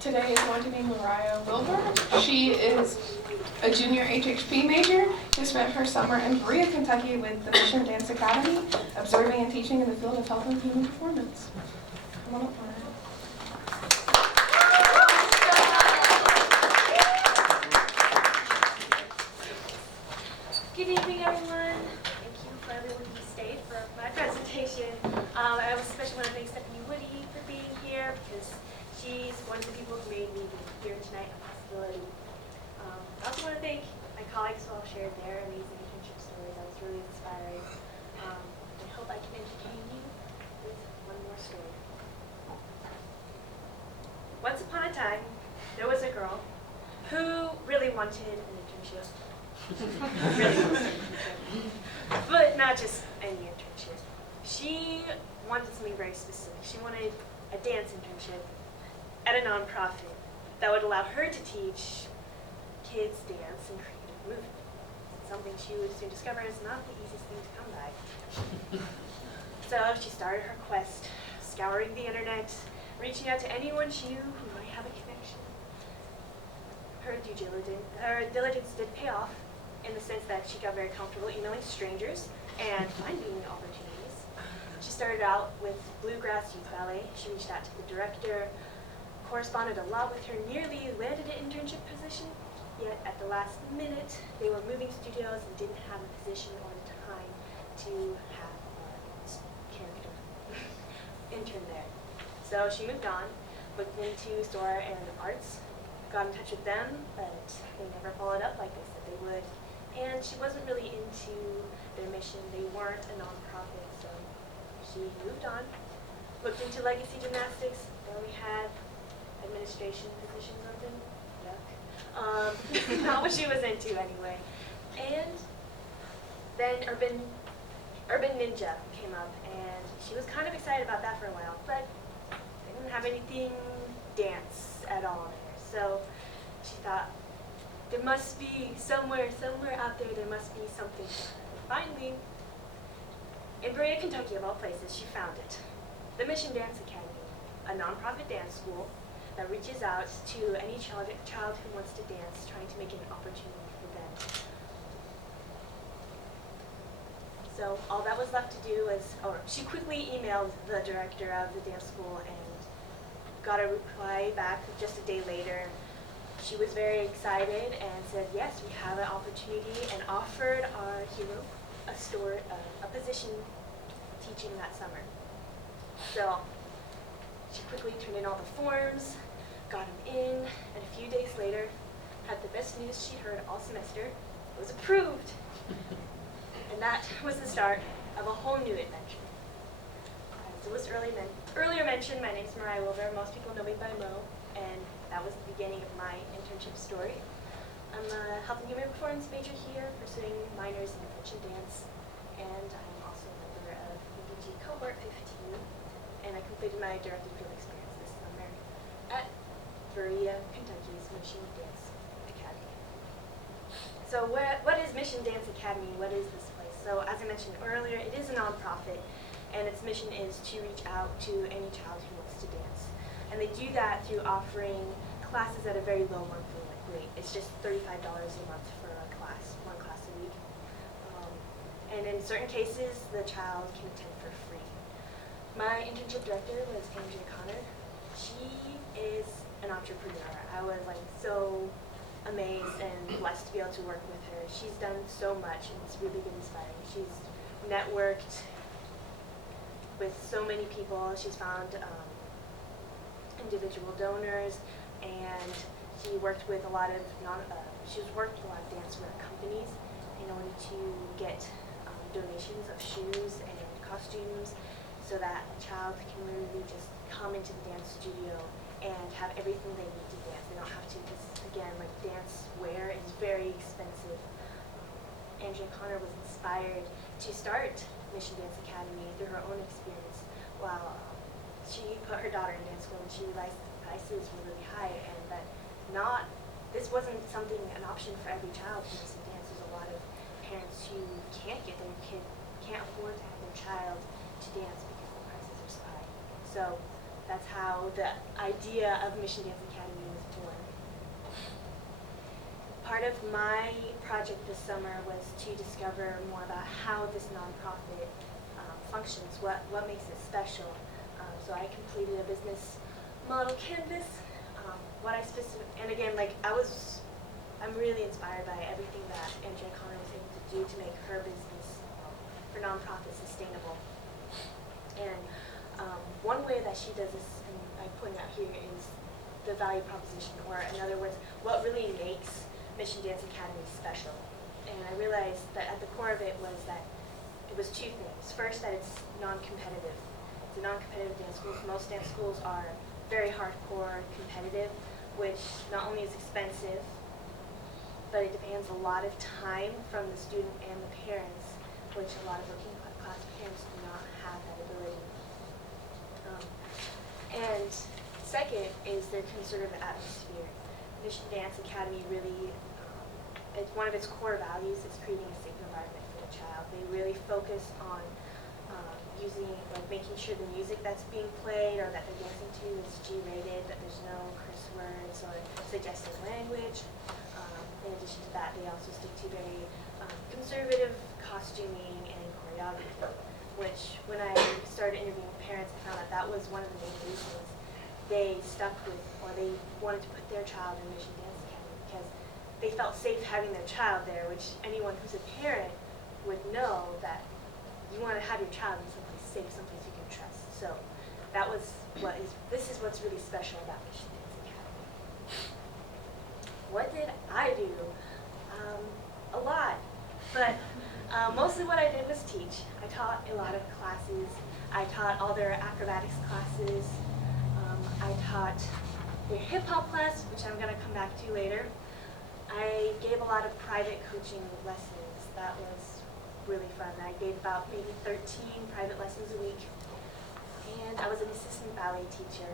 Today is going to be Moriah Wilbur. She is a junior HHP major who spent her summer in Berea, Kentucky with the Mission Dance Academy, observing and teaching in the field of health and human performance. Come on up, Moriah. Good evening, everyone. Thank you for everyone who stayed for my presentation. I especially want to thank Woodie for being here because she's one of the people who made me be here tonight a possibility. I also want to thank my colleagues who all shared their amazing internship stories. That was really inspiring. I hope I can entertain you with one more story. Once upon a time, there was a girl who really wanted an internship. But not just any internship. She wanted something very specific. She wanted a dance internship at a nonprofit that would allow her to teach kids dance and creative movement. Something she would soon discover is not the easiest thing to come by. So she started her quest, scouring the internet, reaching out to anyone she knew who might have a connection. Her diligence did pay off, in the sense that she got very comfortable emailing strangers and finding opportunities. She started out with Bluegrass Youth Ballet. She reached out to the director, corresponded a lot with her, nearly landed an internship position, yet at the last minute, they were moving studios and didn't have a position or time to have a character intern there. So she moved on, looked into SOAR and arts, got in touch with them, but they never followed up like they said they would. And she wasn't really into their mission. They weren't a nonprofit, so she moved on. Looked into legacy gymnastics. They only had administration positions open. Yuck. Not what she was into anyway. And then Urban Ninja came up, and she was kind of excited about that for a while, but they didn't have anything dance at all in there. So she thought, there must be somewhere out there, there must be something. Finally, in Berea, Kentucky, of all places, she found it. The Mission Dance Academy, a nonprofit dance school that reaches out to any child who wants to dance, trying to make an opportunity for them. So all that was left to do was, she quickly emailed the director of the dance school and got a reply back just a day later. She was very excited and said, yes, we have an opportunity, and offered our hero a position teaching that summer. So she quickly turned in all the forms, got him in, and a few days later had the best news she'd heard all semester. It was approved. And that was the start of a whole new adventure. As it was earlier mentioned, my name is Moriah Wilbur. Most people know me by Mo, and that was the beginning of my internship story. I'm a health and human performance major here, pursuing minors in French and dance, and I'm also a member of BG cohort 15, and I completed my directed field experience this summer at Berea, Kentucky's Mission Dance Academy. So what is Mission Dance Academy? What is this place? So as I mentioned earlier, it is a nonprofit, and its mission is to reach out to any child who wants to dance. And they do that through offering classes at a very low monthly rate. It's just $35 a month for a class, one class a week. And in certain cases, the child can attend for free. My internship director was Andrea Connor. She is an entrepreneur. I was so amazed and blessed to be able to work with her. She's done so much, and it's really been inspiring. She's networked with so many people. She's found individual donors, and she worked with a lot of dancewear companies in order to get donations of shoes and costumes, so that a child can really just come into the dance studio and have everything they need to dance. They don't have to, because again, dance wear is very expensive. Andrea Connor was inspired to start Mission Dance Academy through her own experience while she put her daughter in dance school, and she realized the prices were really high, and that this wasn't an option for every child who wants to dance. There's a lot of parents who can't get their kid, can't afford to have their child to dance because the prices are so high. So that's how the idea of Mission Dance Academy was born. Part of my project this summer was to discover more about how this nonprofit functions, what makes it special. So I completed a business model canvas. And again, I'm really inspired by everything that Andrea Connor was able to do to make her business for nonprofits sustainable. And one way that she does this, and I point out here, is the value proposition, or in other words, what really makes Mission Dance Academy special. And I realized that at the core of it was that it was two things. First, that it's non-competitive. It's a non-competitive dance school. Most dance schools are very hardcore competitive, which not only is expensive, but it demands a lot of time from the student and the parents, which a lot of working class parents do not have that ability. And second is their conservative atmosphere. Mission Dance Academy really, one of its core values is creating a safe environment for the child. They really focus on making sure the music that's being played or that they're dancing to is G-rated, that there's no curse words or suggested language. In addition to that, they also stick to very conservative costuming and choreography, which when I started interviewing parents, I found that was one of the main reasons they stuck with, or they wanted to put their child in Mission Dance Academy, because they felt safe having their child there, which anyone who's a parent would know that you want to have your child in someplace safe, someplace you can trust. So this is what's really special about Mission Dance Academy. What did I do? A lot, but mostly what I did was teach. I taught a lot of classes. I taught all their acrobatics classes. I taught their hip hop class, which I'm going to come back to later. I gave a lot of private coaching lessons. That was really fun. I gave about maybe 13 private lessons a week. And I was an assistant ballet teacher.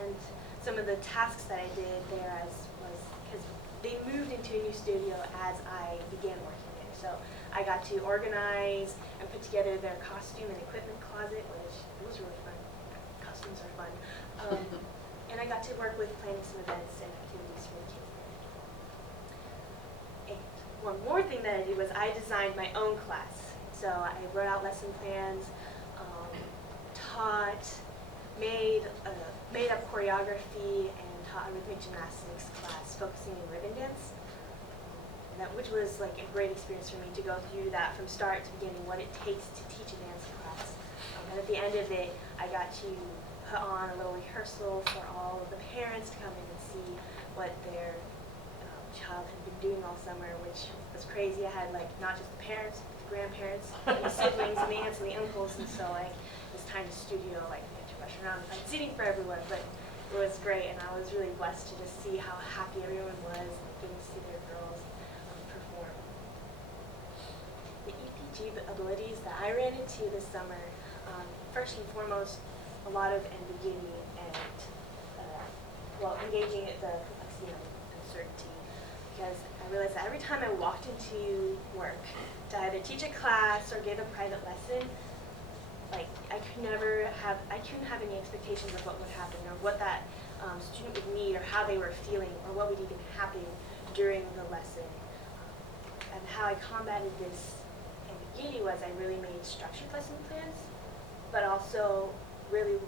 And some of the tasks that I did there was because they moved into a new studio as I began working there. So I got to organize and put together their costume and equipment closet, which was really fun. Costumes are fun. And I got to work with planning some events and activities for the kids. And one more thing that I did was I designed my own class. So I wrote out lesson plans, made up choreography, and taught a rhythmic gymnastics class focusing on ribbon dance. Which was like a great experience for me to go through that from start to beginning, what it takes to teach a dance class. And at the end of it, I got to put on a little rehearsal for all of the parents to come in and see what their child had been doing all summer, which was crazy. I had not just the parents, but the grandparents, and the siblings, and the aunts and the uncles, and so it was time to studio, we had to rush around and find seating for everyone, but it was great, and I was really blessed to just see how happy everyone was and getting to see their girls perform. The EPG abilities that I ran into this summer, first and foremost, a lot of ambiguity and engaging the complexity and uncertainty, because I realized that every time I walked into work to either teach a class or give a private lesson, I couldn't have any expectations of what would happen or what that student would need or how they were feeling or what would even happen during the lesson. And how I combated this ambiguity was I really made structured lesson plans, but also really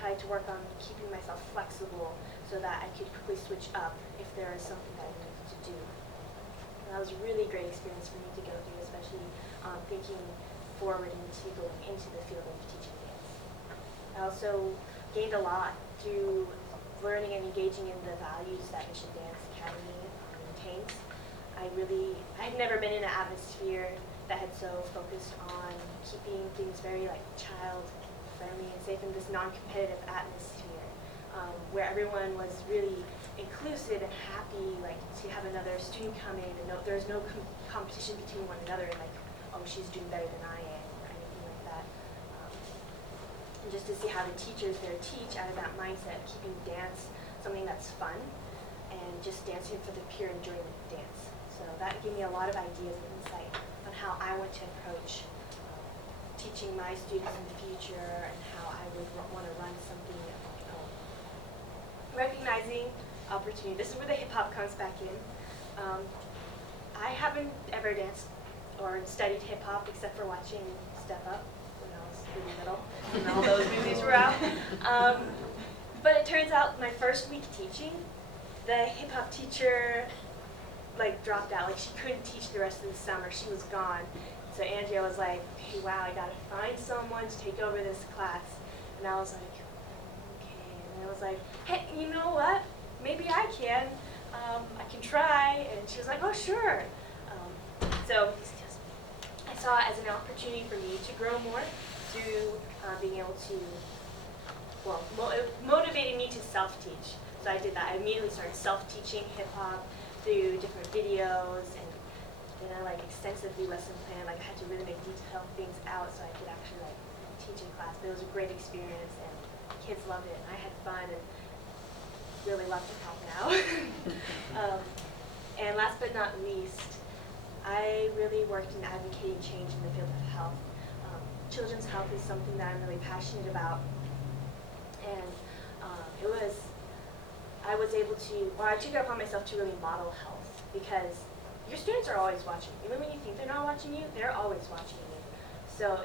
tried to work on keeping myself flexible so that I could quickly switch up if there is something that I needed to do. And that was a really great experience for me to go through, especially thinking forward into going into the field of teaching dance. I also gained a lot through learning and engaging in the values that Mission Dance Academy maintains. I had never been in an atmosphere that had so focused on keeping things very child-friendly and safe in this non-competitive atmosphere, where everyone was really inclusive and happy, to have another student come in, and there's no competition between one another, and oh, she's doing better than I am, or anything like that. And just to see how the teachers there teach out of that mindset of keeping dance something that's fun, and just dancing for the pure enjoyment of dance. So that gave me a lot of ideas and insight on how I want to approach teaching my students in the future and how I would want to run something of my own. Recognizing opportunity. This is where the hip hop comes back in. I haven't ever danced or studied hip hop except for watching Step Up when I was really little, when all those movies were out. But it turns out my first week teaching, the hip hop teacher dropped out. She couldn't teach the rest of the summer. She was gone. So Andrea was like, hey, wow, I gotta find someone to take over this class. And I was like, okay. And I was like, hey, you know what? Maybe I can. I can try. And she was like, oh, sure. So I saw it as an opportunity for me to grow more through being able to, it motivated me to self-teach. So I did that. I immediately started self-teaching hip-hop through different videos, and then I extensively lesson planned. I had to really detail things out so I could actually teach in class. But it was a great experience, and kids loved it, and I had fun, and really loved to help out. And last but not least, I really worked in advocating change in the field of health. Children's health is something that I'm really passionate about, and I was able to, I took it upon myself to really model health, because your students are always watching. Even when you think they're not watching you, they're always watching you. So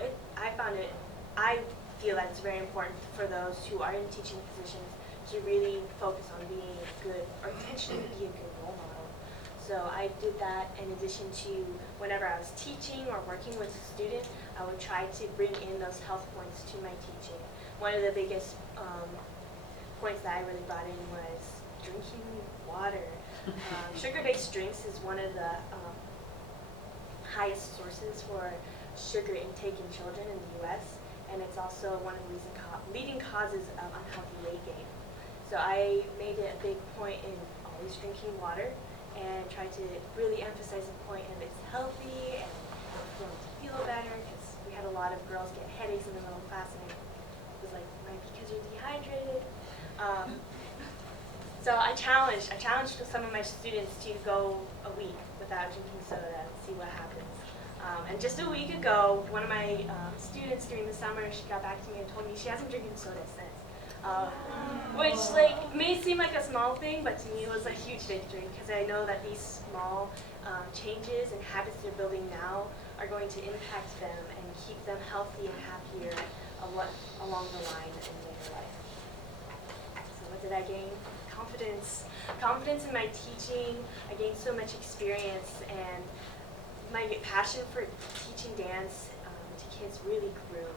I feel that it's very important for those who are in teaching positions to really focus on being good, or intentionally be a good role model. So I did that in addition to whenever I was teaching or working with a student, I would try to bring in those health points to my teaching. One of the biggest points that I really brought in was drinking water. Sugar-based drinks is one of the highest sources for sugar intake in children in the U.S., and it's also one of the leading causes of unhealthy weight gain. So I made it a big point in always drinking water, and tried to really emphasize the point of it's healthy and it's going to feel better, because we had a lot of girls get headaches in the middle of class, and it was like, might be because you're dehydrated. So I challenged some of my students to go a week without drinking soda and see what happens. And just a week ago, one of my students during the summer, she got back to me and told me she hasn't drinking soda since. Which may seem like a small thing, but to me it was a huge victory, because I know that these small changes and habits they're building now are going to impact them and keep them healthy and happier along the line in their life. So what did I gain? Confidence in my teaching. I gained so much experience, and my passion for teaching dance to kids really grew.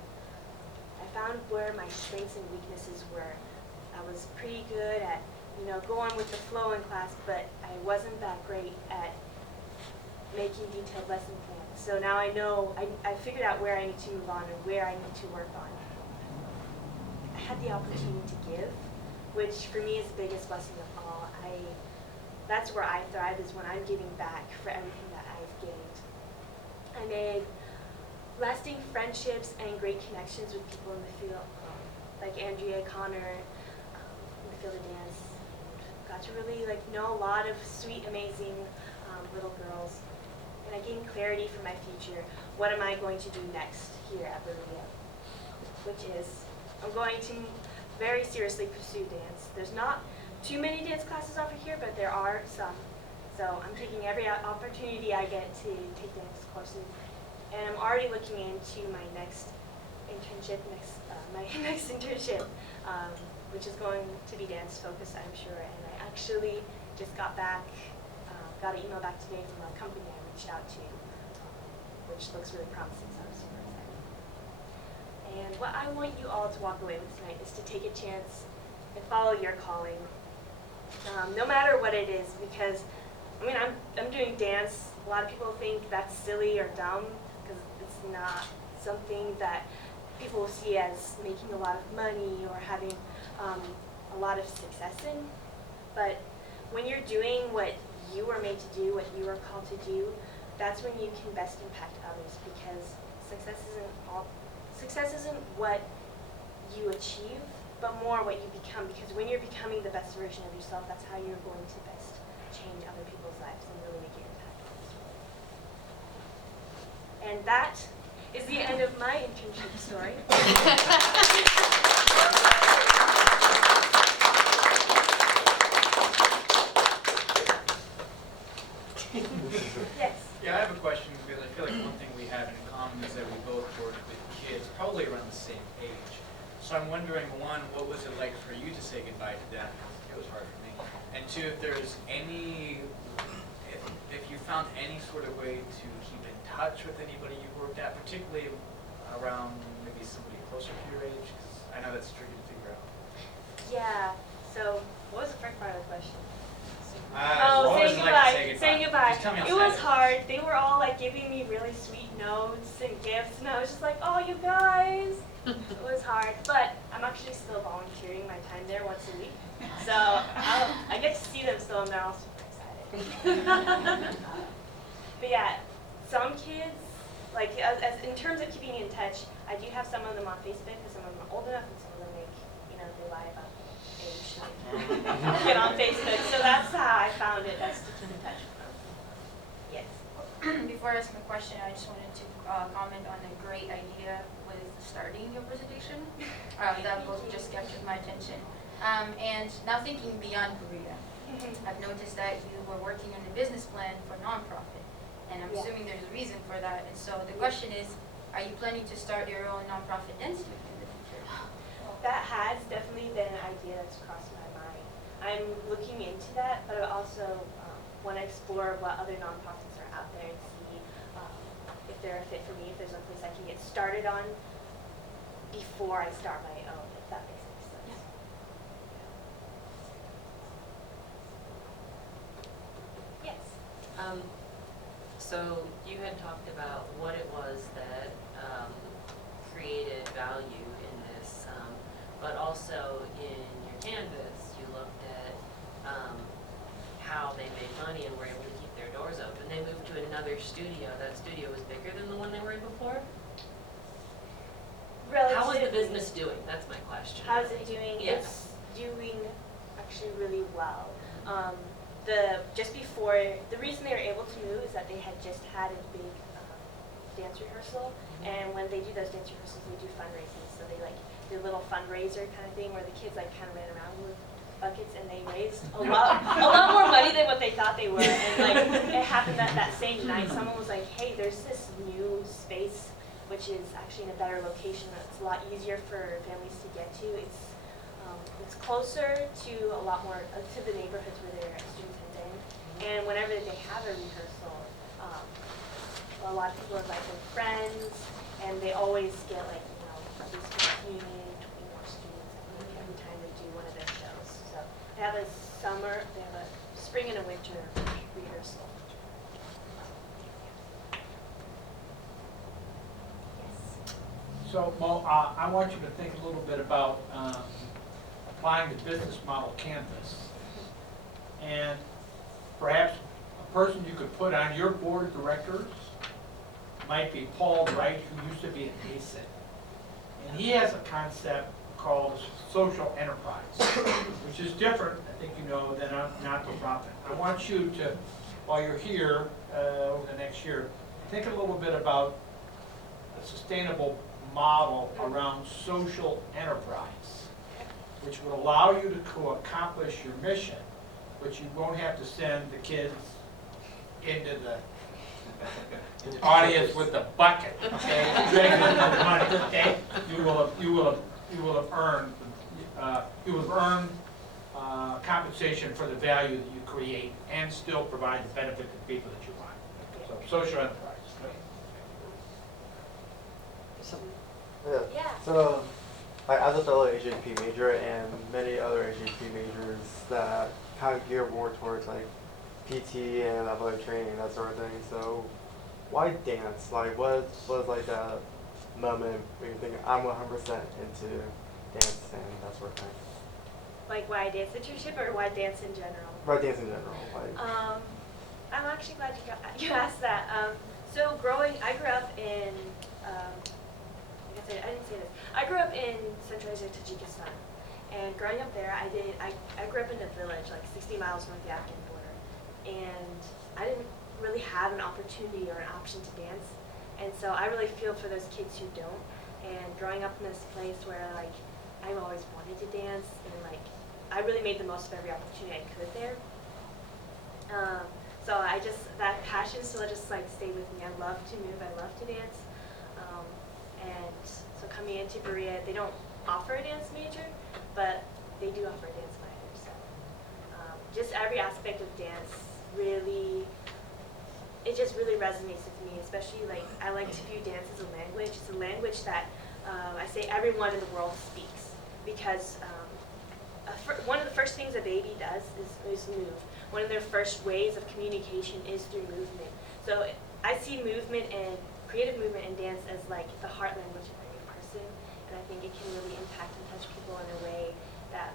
I found where my strengths and weaknesses were. I was pretty good at, going with the flow in class, but I wasn't that great at making detailed lesson plans. So now I know, I figured out where I need to move on and where I need to work on. I had the opportunity to give, which for me is the biggest blessing of all. That's where I thrive, is when I'm giving back for everything that I've gained. I made lasting friendships and great connections with people in the field, like Andrea, Connor, in the field of dance. Got to really know a lot of sweet, amazing little girls. And I gained clarity for my future. What am I going to do next here at Berea? Which is, I'm going to very seriously pursue dance. There's not too many dance classes over here, but there are some. So I'm taking every opportunity I get to take dance courses. And I'm already looking into my next internship, which is going to be dance focused, I'm sure. And I actually just got an email back today from a company I reached out to, which looks really promising, so I'm super excited. And what I want you all to walk away with tonight is to take a chance and follow your calling, no matter what it is, because I'm doing dance. A lot of people think that's silly or dumb, because it's not something that people see as making a lot of money or having a lot of success in. But when you're doing what you were made to do, what you were called to do, that's when you can best impact others, because success isn't what you achieve, but more what you become, because when you're becoming the best version of yourself, that's how you're going to best change other people's lives and really make an impact on this world. And that is the end of my internship story. Yes. Yeah, I have a question because I feel like one thing we have in common is that we both work with kids probably around the same age. So I'm wondering, one, what was it like for you to say goodbye to them? It was hard for me. And two, if there's any, if you found any sort of way to keep in touch with anybody you worked at, particularly around maybe somebody closer to your age, because I know that's tricky to figure out. Yeah. So, what was the first part of the question? What was it like to say goodbye? Saying goodbye. Just tell me It was hard. They were all like giving me really sweet notes and gifts, and I was just like, oh, you guys. It was hard, but I'm actually still volunteering my time there once a week, so I get to see them still, and they're all super excited. But yeah, some kids, like as in terms of keeping in touch, I do have some of them on Facebook, because some of them are old enough, and some of them they lie about age, like, get on Facebook. So that's how I found it best to keep in touch with them. Yes. Before asking a question, I just wanted to comment on a great idea with starting your presentation. That both just captured my attention. And now thinking beyond Berea, I've noticed that you were working on the business plan for nonprofit, and I'm assuming there's a reason for that. And so the question is, are you planning to start your own nonprofit dance studio in the future? That has definitely been an idea that's crossed my mind. I'm looking into that, but I also want to explore what other nonprofits are out there and see if they're a fit for me, if there's a place I can get started on before I start my own, if that makes any sense. Yeah. Yes. So you had talked about what it was that created value in this, but also in your canvas, you looked at how they made money and were able to keep their doors open. They moved to another studio. That studio was bigger than the one they were in before? How is the business doing? That's my question. How is it doing? Yeah. It's doing actually really well. The reason they were able to move is that they had just had a big dance rehearsal, and when they do those dance rehearsals, they do fundraising. So they do a little fundraiser kind of thing where the kids kind of ran around with buckets, and they raised a lot more money than what they thought they were. And it happened that same night. Someone was like, "Hey, there's this new space, which is actually in a better location. That's a lot easier for families to get to. It's closer to a lot more to the neighborhoods where their students have been. And whenever they have a rehearsal, a lot of people invite their friends, and they always get at least 15, 20 more students every time they do one of their shows. So they have a spring and a winter rehearsal. Yes. So, Mo, I want you to think a little bit about applying the business model canvas. And perhaps a person you could put on your board of directors might be Paul Wright, who used to be at NASIT. And he has a concept called social enterprise, which is different, I think you know, than a not-for-profit. I want you to, while you're here over the next year, think a little bit about a sustainable model around social enterprise, which would allow you to accomplish your mission, but you won't have to send the kids into the audience with the bucket, okay? Dragging in the money, okay? You will have earned compensation for the value that you create and still provide the benefit to the people that you want. So social enterprise. Yeah. So, as a fellow HHP major and many other HHP majors that kind of gear more towards PT and athletic training, that sort of thing. So, why dance? What was that moment where you think I'm 100% into dance and that sort of thing? Why dance internship or why dance in general? Why dance in general? I'm actually glad you asked that. So I grew up in. I didn't say this. I grew up in Central Asia, Tajikistan, and growing up there, I grew up in a village 60 miles from the Afghan border, and I didn't really have an opportunity or an option to dance. And so I really feel for those kids who don't. And growing up in this place where like I've always wanted to dance, and like I really made the most of every opportunity I could there. So that passion still just like stayed with me. I love to move, I love to dance. And so coming into Berea, they don't offer a dance major, but they do offer a dance minor. So just every aspect of dance really, it just really resonates with me, especially like I like to view dance as a language. It's a language that I say everyone in the world speaks, because one of the first things a baby does is move. One of their first ways of communication is through movement. So I see movement and creative movement and dance as like the heart language of every person, and I think it can really impact and touch people in a way that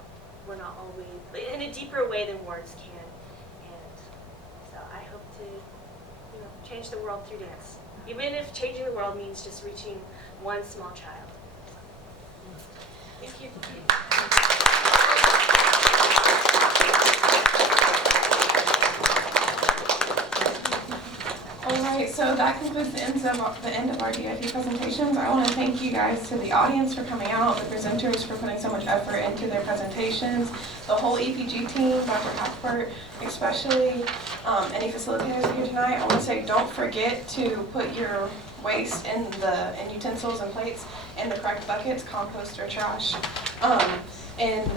we're not always, in a deeper way than words can. And so I hope to, change the world through dance, even if changing the world means just reaching one small child. Thank you. All right, so that concludes the end of our DIP presentations. I want to thank you guys, to the audience for coming out, the presenters for putting so much effort into their presentations, the whole EPG team, Dr. Hackbert, especially any facilitators here tonight. I want to say don't forget to put your waste in utensils and plates in the correct buckets, compost or trash. And